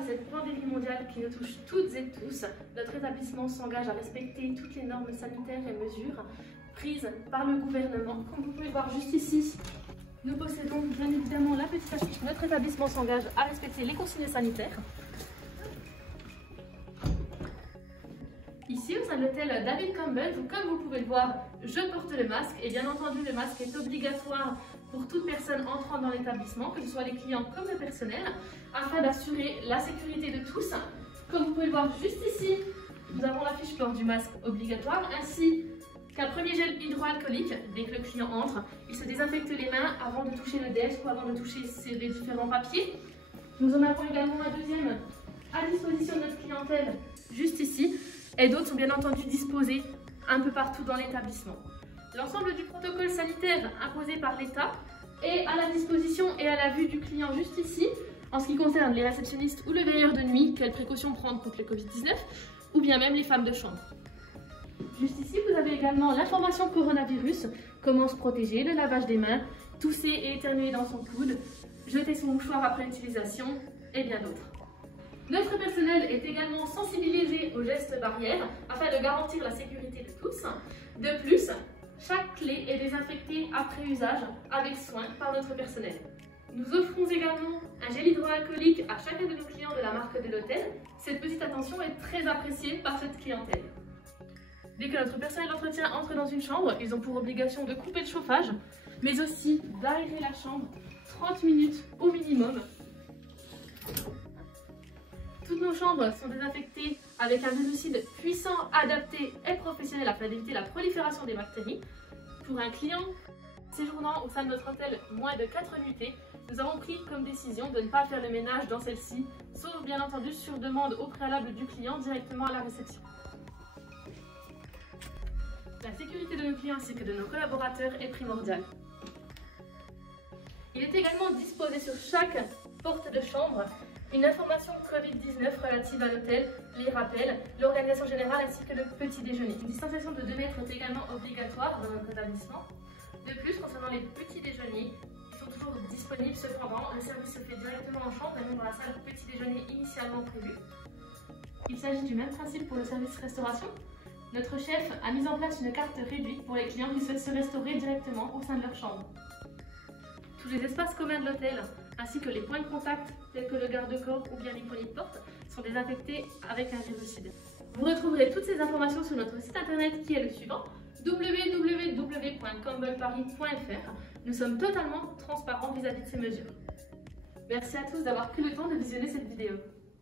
à cette pandémie mondiale qui nous touche toutes et tous, notre établissement s'engage à respecter toutes les normes sanitaires et mesures prises par le gouvernement. Comme vous pouvez voir juste ici, nous possédons bien évidemment la petite affiche. Notre établissement s'engage à respecter les consignes sanitaires. Ici, au sein de l'hôtel David Campbell, comme vous pouvez le voir, je porte le masque et bien entendu, le masque est obligatoire pour toute personne entrant dans l'établissement, que ce soit les clients comme le personnel, afin d'assurer la sécurité de tous. Comme vous pouvez le voir juste ici, nous avons la fiche port du masque obligatoire, ainsi qu'un premier gel hydroalcoolique. Dès que le client entre, il se désinfecte les mains avant de toucher le desk ou avant de toucher les différents papiers. Nous en avons également un deuxième à disposition de notre clientèle, juste ici. Et d'autres sont bien entendu disposés un peu partout dans l'établissement. L'ensemble du protocole sanitaire imposé par l'État est à la disposition et à la vue du client juste ici. En ce qui concerne les réceptionnistes ou le veilleur de nuit, quelles précautions prendre contre le Covid-19, ou bien même les femmes de chambre. Juste ici, vous avez également l'information coronavirus, comment se protéger, le lavage des mains, tousser et éternuer dans son coude, jeter son mouchoir après utilisation et bien d'autres. Notre personnel est également sensibilisé aux gestes barrières afin de garantir la sécurité de tous. De plus, chaque clé est désinfectée après usage avec soin par notre personnel. Nous offrons également un gel hydroalcoolique à chacun de nos clients de la marque de l'hôtel. Cette petite attention est très appréciée par cette clientèle. Dès que notre personnel d'entretien entre dans une chambre, ils ont pour obligation de couper le chauffage, mais aussi d'aérer la chambre 30 minutes au minimum. Toutes nos chambres sont désinfectées avec un virucide puissant, adapté et professionnel afin d'éviter la prolifération des bactéries. Pour un client séjournant au sein de notre hôtel moins de 4 nuitées, nous avons pris comme décision de ne pas faire le ménage dans celle-ci, sauf bien entendu sur demande au préalable du client directement à la réception. La sécurité de nos clients ainsi que de nos collaborateurs est primordiale. Il est également disposé sur chaque porte de chambre une information Covid-19 relative à l'hôtel, les rappels, l'organisation générale ainsi que le petit déjeuner. Une distanciation de 2 mètres est également obligatoire dans notre établissement. De plus, concernant les petits déjeuners, ils sont toujours disponibles, cependant, le service se fait directement en chambre et non dans la salle petit déjeuner initialement prévue. Il s'agit du même principe pour le service restauration. Notre chef a mis en place une carte réduite pour les clients qui souhaitent se restaurer directement au sein de leur chambre. Tous les espaces communs de l'hôtel, ainsi que les points de contact tels que le garde-corps ou bien les poignées de porte, sont désinfectés avec un virucide. Vous retrouverez toutes ces informations sur notre site internet qui est le suivant, www.campbellparis.fr. Nous sommes totalement transparents vis-à-vis de ces mesures. Merci à tous d'avoir pris le temps de visionner cette vidéo.